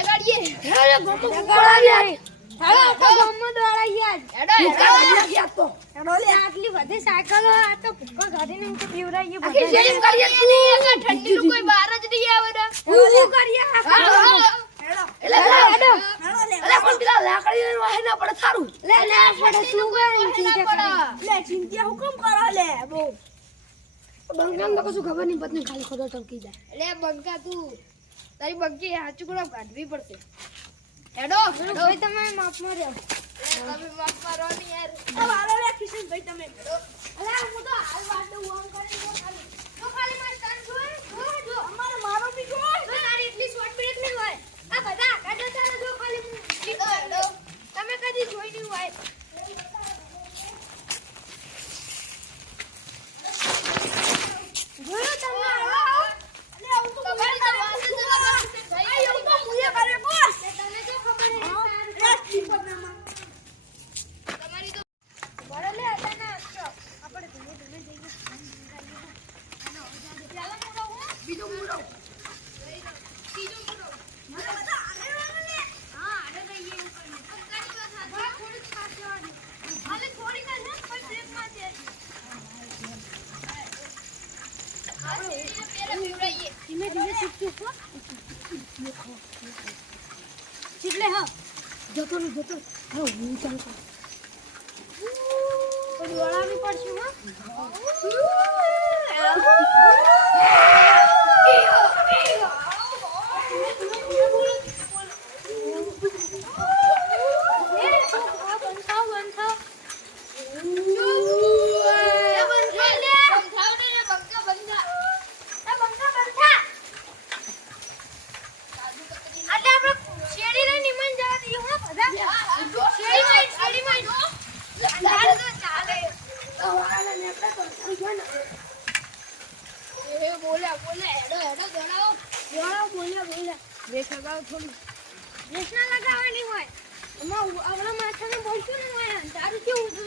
રે ગોમો બોલાવી હવે આખા દોડાઈએ હેડો હેડો. ગયા તો. હેડો લે, આટલી બધી સાયકલો આ તો ભૂક્કો કાઢીને એમ તો પીવડાવીએ આખી બધાને. કરીએ. તું ઠંડીનું કોઈ બહાર જ નહીં આવે ને. ઊંધું કરીએ આખા એટલે હેડો અરે પણ પેલા લાકડી લઈને વાહે ના પડે થારું. લે, લે, પડે, તું કાંઈ ચિંતા લે ચિંતા હુકમ કરો? લે બહુ. બંગામ તો કશું ખબર નહીં પત્ની ખાલી ખોટો ટંકી જાય. લે બંકા તું. તારી બગી હાચું કરો કાઢવી પડશે. હેડો ભાઈ તમે માપમાં રહ્યો. તમે ને યાર. આ વાળો કિશનભાઈ તમે. અલે, હું તો હાલ ખાલી. ખાલી મારી તન જોઈ, જો, જો, અમારે મારો બી. જો. તારી એટલી period નહીં હોય. આ બધા જતા રહે, જો ખાલી હેડો હેડો. તમે કદી જોઈ નહીં હોય. જોયું તમે અલે આવું તો તમારી તો વાત જ અલગ છે ભાઈ. આ એવું તો મુએ કરે બોસ તને જો ખબર હે તમારી તો બરે લે તને આપજો આપણે ધીમે ધીમે જઈએ ચાલો મોડો હું બીજો મૂળો ત્રીજો પૂરો મને બધા આને વાળા લે હા આને દઈએ એવું કરીને અંકાની વાત હા થોડીક પાસે વાળી હાલે થોડીક જ હે કોઈ બ્રેકમાં છે આ શેરીને પેલા પીવડાવીએ ધીમે ધીમે ચૂપ ચૂપ હો ચીપલે હા જતો ને જતો હવે હું ચાલતો થોડી વળાવી પડશે હા બંધાવ ને રે બંકા બંધા એ બોલ્યા બોલ્યા ના હોય તારું તો તો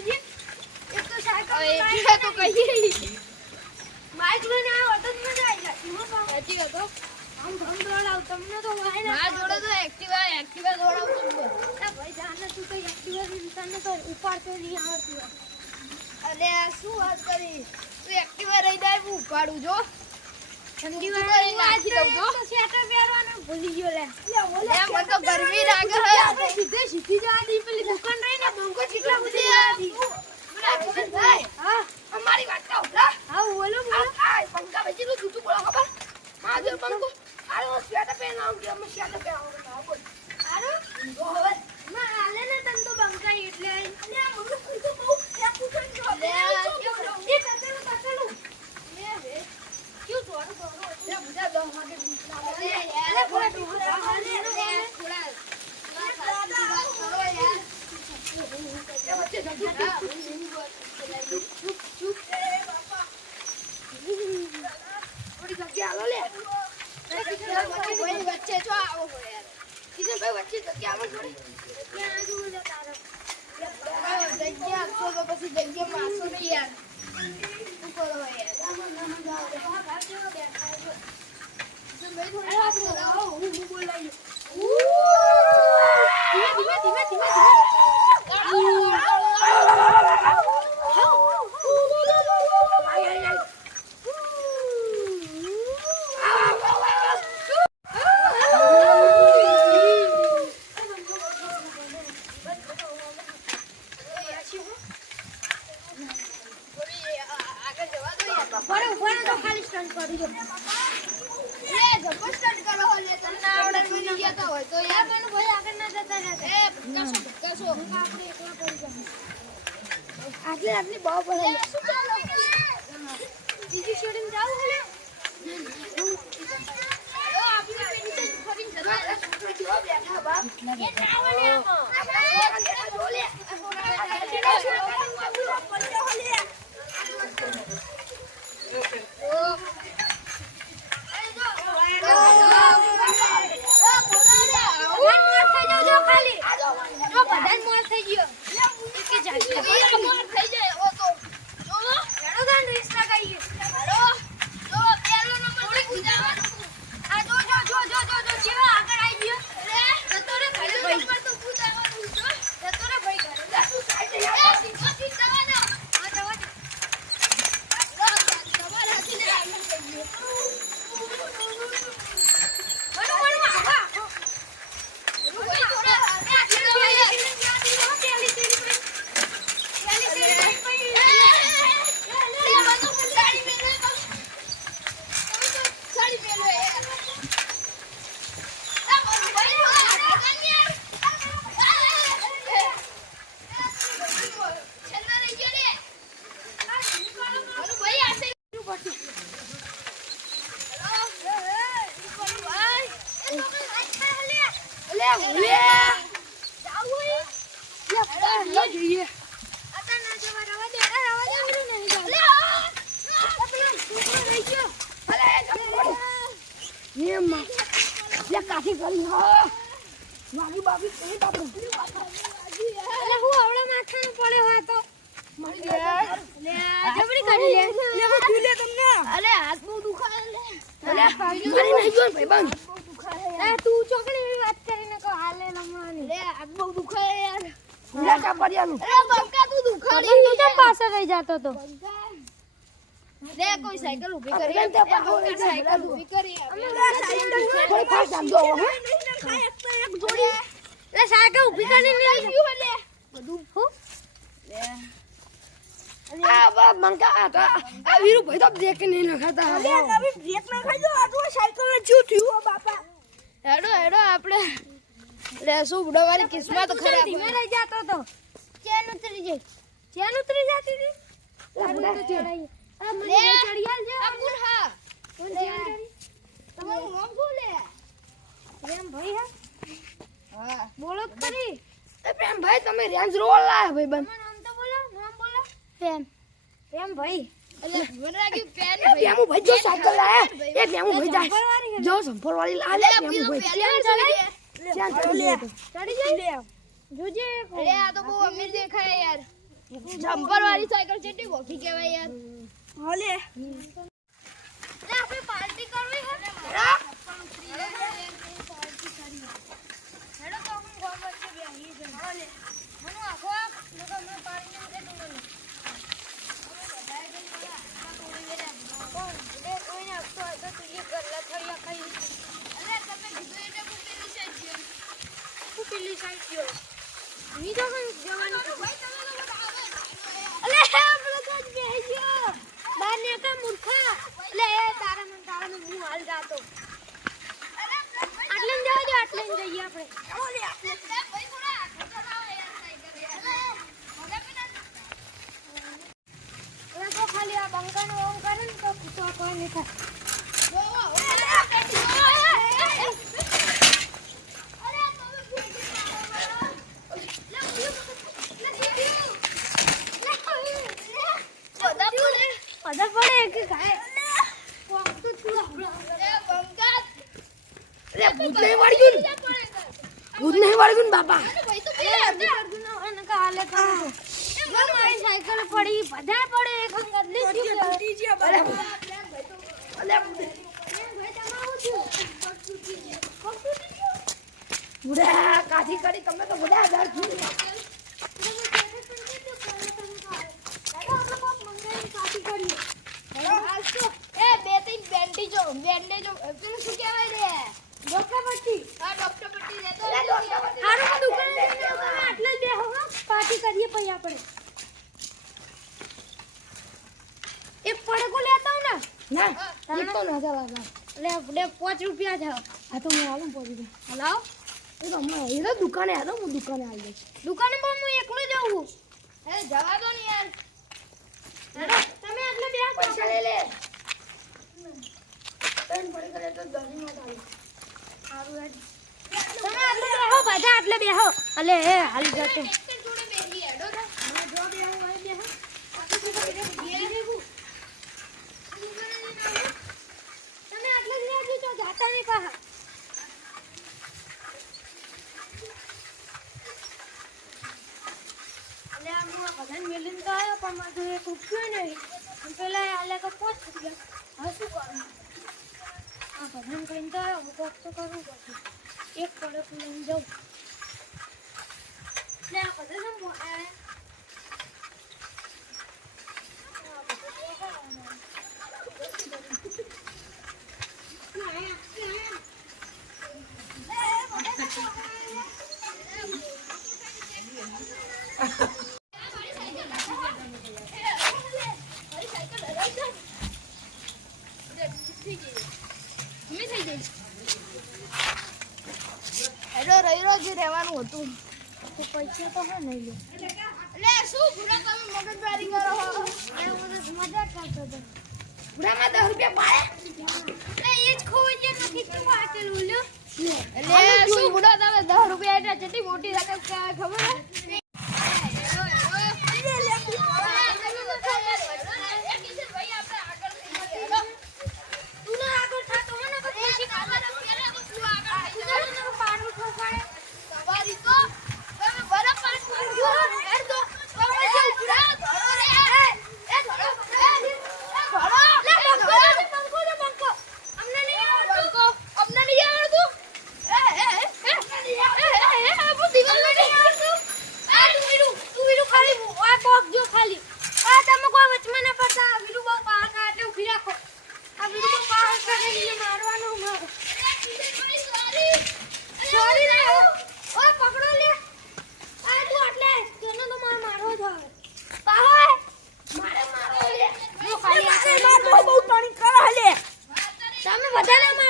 તો મજા આવી જાય એમાં વાત આમ ધમ દોડાવ તમને તો વાય ના દોડો તો એક્ટિવા એક્ટિવા દોડાવું ભાઈ, જાને તું કઈ એક્ટિવા ઇન્સાનને તો ઉપાડતો નહીં આવડતું આ શું વાત કરી? તું એક્ટિવા રહી જાય હું ઉપાડું જો. ઠંડી વાળી નાખી દઉં? સ્વેટર પહેરવાનું? ભૂલી ગયો લે. લે મને તો ગરમી લાગે છે આપણે સીધે સીધી જવા દી પેલી દુકાન રહી ને બંકો બધી ગોવિંદભાઈ, હા. અમારી વાત તો હમણાં હા બોલો બોલો. આ પંખા જૂઠું બોલો ખબર? મારા જો પંખો. આરો સ્વેટર પહેરાવું કે અમે સ્વેટર પહેરાવું બોલ. સારું હવે. માં આલે ને તન તો બંકાઈ એટલે. આ પૂછો ને જો લે, આ કેવું એ તતેલું તતેલું લે રે ક્યું દોડો દોડો લે બધા દસ વાગે નીકળ્યા. અલે યાર અલે બોલા તું હા હા અલે લે થોડા ના સાચી વાત કરો યાર એ વચ્ચે જગ્યા હા, હું એની વાત કરાવી. ચૂપ ચૂપ એ બાપા થોડી જગ્યા આલો લે કોઈ વચ્ચે જો આવો હોય યાર કિશનભાઈ વચ્ચે જગ્યા આલો થોડી ત્યાં આજુ લે તારો હવે જગ્યા આપશો તો પછી જગ્યા મારશો નહીં યાર શું કરો યાર અરે આપણે આવો હું હું બોલાઈ ધીમે ધીમે ધીમે ધીમે આય આય આય થોડી આગળ જવા દો યાર બરે ઊભા રહો તો ખાલી સ્ટન્ટ કરી દો લે જબર સ્ટાર્ટ કરો હો લે તમને આવડે બની ગયા તો હોય તો યાર પણ ભાઈ આગળ ના જતા રહેતા એ ભટકાશો આપણે એકલા પડી જઈએ આટલી આટલી બહુ શું ચાલો? બીજી છોડીને જાવ આપણી બેઠા બાપ એ ના. મોર થઈ જાવ જો ખાલી જો બધાય મોર થઈ ગયો એકે જાગે હેડો ગાન રેસ લગાઈએ આ જો જો જો જો જો જો જેવા આગળ આવી ગયો જતો રે ખાલી લે લે જાવું હોય? લે જોઈએ અત્યારે ના જવા, રવા દે, અરે રવા દે, ઉડી નહીં જાવ. લે, આ! આ પેલો છોકરો રહી ગયો. અલે એ માં લે કાઠી કરી હા. મારી બાબી હું પડ્યો હા તો. લે, જબરી કાઢી લે. લે. હું તું લે તમને. અલે હાથ બહુ દુખાય લે અલે મારી નહીં તું ચોકડી એવી વાત કરીને કહો, હાલે લમવાની. લે. હાથ બહુ દુખાય યાર. લે કા અરે બંકા તું દુખાડી તું કેમ પાછળ રહી જાતો તો. લે કોઈ સાયકલ ઊભી કરી બંકા લઈ સાયકલ ઊભી કરી થોડી ફાસ્ટ આમ જો હો. એટલે સાયકલ ઊભી કરીને લઈ જા. હું? આ બા મંકા આ તો આ વીરુ ભાઈ તો બ્રેક નહીં નખાતા. અલે નવી બ્રેક નખાઈ આ તો સાયકલ ને શું થયું બાપા. હેડો હેડો આપણે લે શું કિસ્મત ખરાબ. ધીમે રહી જાતો તો. ચેન ઉતરી જાય. ચેન ઉતરી જાતી હતી? લે મને. ચડી આલજે. અબુલ હા. કોણ ચેન ચડી? તમારું નામ શું લે? પ્રેમ ભાઈ હા. હા. બોલો ખરી એ પ્રેમ ભાઈ તમે રેન્જ રોવર લાયા ભાઈ બંધ નામ તો બોલો નામ બોલો. પેન પ્રેમ ભાઈ. એટલે મને લાગ્યું પેન એ બેમુ ભાઈ. જો સાયકલ લાયા. એ બેમુ ભાઈ જાય. જો ભાઈ. ચડી ચડી. જોજે અરે આ તો બહુ અમીર દેખાય યાર. જમ્પર વાળી સાયકલ કેટલી મોટી કહેવાય યાર. હાલે લે, આપણે પાર્ટી કરવી છે હેડો તો આપણે ગામ વચ્ચે બેસીએ છીએ. મને આખો આપ, નકર મને પાડી નહીં દેતું મને. કોણ? જે કોઈને આપતો હોય તો તું એ ગલ્લા થળિયા ખાઈ લે. તું પેલી સાઈડ ગયો. ની તો કઈ જવાનું અલે આપણો તો જ બેહી ગયો બાર ને કા મૂર્ખા લે એ તારા મન તારા મન હું હાલ જાતો આટલે ને જવા દે આટલે ને જઈએ આપણે હવે તો ખાલી આ બંકાનો ઓમ કરે ને તો તો કોઈ નહીં થાય પદા પડે કે ખાય કોક તો તું અરે ભૂત નહીં વાળ્યું ને ભૂત નહીં વાળ્યું ને બાપા? સાયકલ પડી બધા પડે એક બુડા કાઠી કરી તમે તો બધા આધાર છું બેન્ડેજો બેન્ડેજો શું કહેવાય રે? ડોકા પટ્ટી આ ડોક્ટર પટ્ટી લેતો અલે ડોક્ટર પટ્ટી. હારું દુકાને આટલે જ બેહો હો પાર્ટી કરીએ પછી આપણે. એક પડકો લેતા આવ ને? ના એક તો ના ચાલે બાપા. એટલે આપણે રૂપિયા થાવ આ તો હું આલું પડી ગયું હલાવ એ તો હમણાં એ તો દુકાને આવ્યો હું દુકાને આવી જઈશ દુકાને પણ હું એકલો જાઉં એ જવા દો ને યાર. તમે આટલે બે પૈસા લઈ લે. ત્રણ પડી કરે તો માં બેહો બધા આટલે બેહો. અલે હે હાલી જતો જોડે બેસી હેડો ને મને જો બેહો હોય બેહો આટલે બેહો, બેહો, બેહો. તમે આટલે જ રહેજો તો જાતા નહીં. પાછા આમ બધાને મેલીને તો આવ્યો પણ મારે એક રૂપિયો નહીં પેલા પાંચ હા હવે શું કરું આ બધાને કરીને તો આવ્યો કોક તો કરવું પડશે એક કડક લઈને જવું એટલે આ બધા છે તો હા નહીં લે. એટલે શું? ભૂરા તમે મગજમારી કરો હો. એ હું મજા કરતો હતો. ભૂરામાં દસ રૂપિયા પાડે? એટલે એ જ ખોવી જે નથી તું વાંચેલું લ્યો. એટલે શું? ભૂરા તમે દસ રૂપિયા એટલે જેટલી મોટી રાખે કહેવાય ખબર હે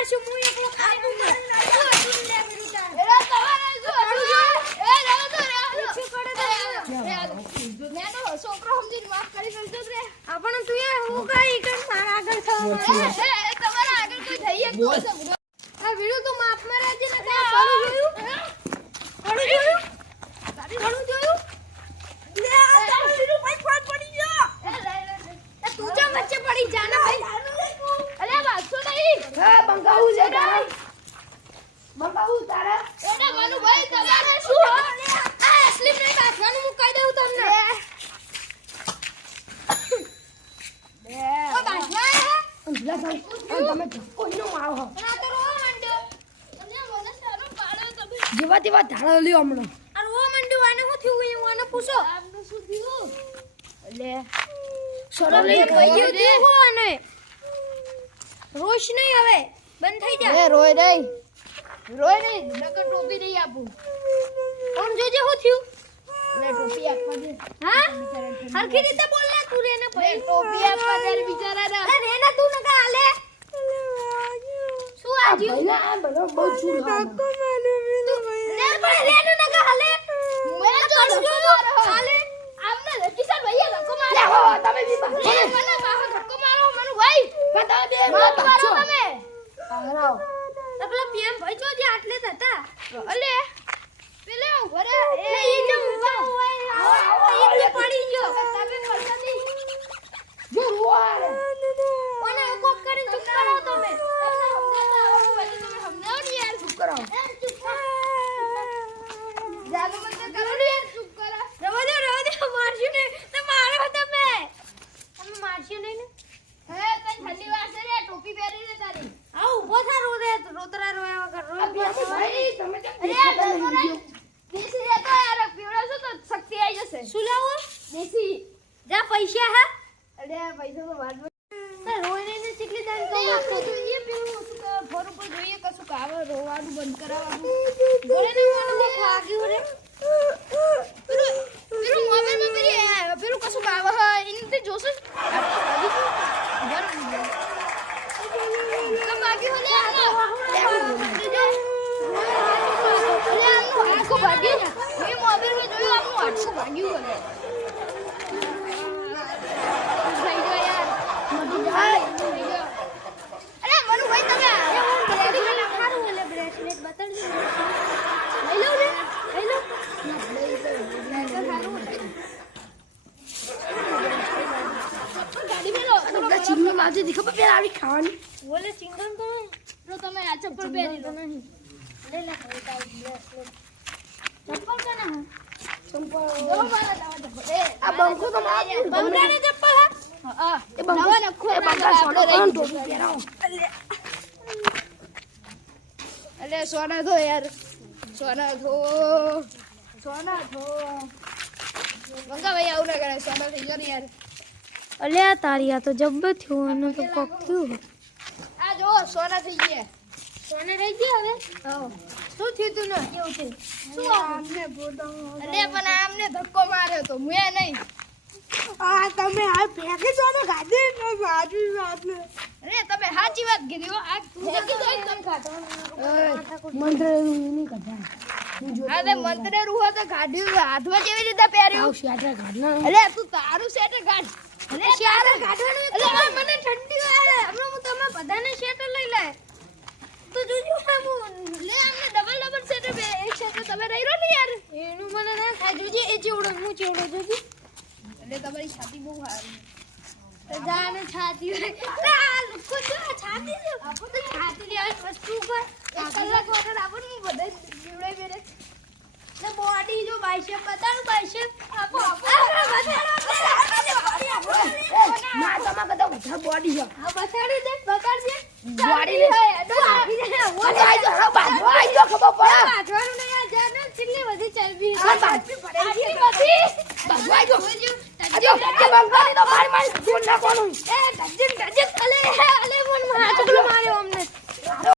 છું હું એકલો ખાઈ નું? મર છોકરો રે આપણે તું એ હું કઈ મારા આગળ થવા તમારા આગળ કોઈ થઈ શકતું બંકાવું તારા? એટલે મનુભાઈ તમારે શું? હો? આ હું કહી દઉં તમને. ઓ બાજવા આયા? અંજલા ભાઈ તમે કોઈનો હો? તો મને સારો પાડો તમે જેવા તેવા ધારા લ્યો હમણાં. આ રોવા માંડ્યો આને શું થયું આને પૂછો. આમનું શું થયું? લે. સોનો લઈ તું આને. રોશ નહીં હવે. બંધ થઈ જા. એ રોય નહીં. રોય નહીં નકર ટોપી દઈ આપું. કોણ જોજે શું થયું? લે ટોપી આપવા દે. હા? હરખી રીતે બોલ ને તું રે ને લે ભાઈ ટોપી આપવા દે બિચારા ના. અરે રે ને તું નકા આલે શું આ આજ્યું ભઈલા આ બધો બહુ ચૂર હા લે પણ રે ને નકા હાલે મે જોડું જોયું હાલે. આમને કિશન ભાઈએ ધક્કો લે માર્યો હો તમે બી મને બાહો ધક્કો મારો મને ભાઈ બતાવ દે મારો મારો તમે. હરાવ તો પેલા પીએમ ભાઈ જો જે આટલે હતા. અલે પેલે ઊભો રે એ ઈ જે ઊભા હોય આ ઈ જે પડી ગયો તમે ખર્ચા નહીં જો રોય ઓને કોક કરીને ચૂપ કરો તમે તમને સમજાવતા આવડતું હોય તો તમે સમજાવો ને યાર ચૂપ કરો એ ચૂપ કર. જાગો મત કરો ને યાર ચૂપ કરો રવા દે રવા દે મારશું ને તો મારો તમે તમે મારશું નહીં ને હે તને ઠંડી વાગશે રે ટોપી પહેરી લે તારી આ ઊભો થા રો રે રોતરા રોયા વગર આ રોય બે ભાઈ તમે કેમ અરે દેખાતા ડરતો નહીં નહીં. દેશી રહેતો યાર પીવડાવશો તો શક્તિ આવી જશે શું લાવો દેશી જા પૈસા હા? અરે પૈસા તો વાત રોય ચીકલી દાન કહું પેલું શું ઉપર જોઈએ કશું કામ રોવાનું બંધ કરાવવાનું. બોલે ને મને રે. પેલું પેલું મોબાઈલમાં પેલી પેલું કશું કામ હા એને તે જોશો ભાગ્યું ને. મેં જોયું આમ આઠસો ભાગ્યું હોય. થઈ ગયો યાર. થઈ ગયો. અરે મનુભાઈ તમે બ્રેસલેટ સારું એટલે બ્રેસલેટ બતાડજો લઈ લઉં ને લઈ લઉં ગાડી મેલો બધા ચીમની માથે દેખો પેલા આવી ખાવાની બોલે ચિંગમ તો તો તમે આ ચપ્પલ પહેરી લો. લે. લે ચપ્પલ તો ના દો મારા દાવા ચપ્પલ. એ, આ બંકો તો મારા બંકાને ચપ્પલ હા? હા, એ બંકો નખો એ બંકા દાવા રહી ટોપી પહેરાવો. અલે સોના ધો યાર. સોના ધો. સોના ધો. મંગા ભાઈ આવું ના કરે સોના થઈ ગયો ને યાર. અલ્યા તારી આ તો જબ્બ થયું અને તો કોક થયું. આ જો સોના થઈ ગયા. સોને રહી ગયા હવે? શું થયું તું ને? કેવું થયું શું આમને અરે પણ આમને ધક્કો માર્યો તો મુએ નહીં. આ તમે આ ફેંકી દો ને ગાડી ને બાજુ વાત ને અરે તમે સાચી વાત કીધી હો. આ ફેંકી દો એકદમ ખાતો મંત્ર એવું નહીં કરતા હા તે મંત્રે રૂહો તો કાઢ્યું હાથમાં કેવી રીતે પહેર્યું? આવ શેટા કાઢના તું તારું સેટ કાઢ અરે શેટર કાઢવાનું એટલે મને ઠંડી વાળે હમણાં હું તમે બધાને શેટર લઈ લે તો જોજો હું લે આમને ડબલ ડબલ સેટ બે એક સેટ તમે રહી રહ્યો ને યાર એનું મને ના થાય જોજે એ ચેવડો હું ચેવડો જોજે એટલે તમારી છાતી બહુ સારી જાને છાતી આ લોકો આ છાતી જો આપો તો છાતી લેવાની વસ્તુ ઉપર એક કલાક વાટર આપો ને બધા જીવડાઈ બેરે ને બોડી જો બાયસેપ બતાડું બાયસેપ આપો આપો ના તમારા બધા વધારે બોડી હા બતાડી દે બતાડજે ગાડી લે તો આવી જાય ઓ તો આઈ જો હા બાજુ આઈ જો ખબર પડે બાજવાનું ને યાર જાન કેટલી બધી ચરબી હા બાજુ પડે આટલી બધી બાજુ આઈ જો અજો કે બંગલી તો મારી મારી કોણ ના કોણ એ ગજન ગજન અલે અલે મન મારા ચકલો માર્યો અમને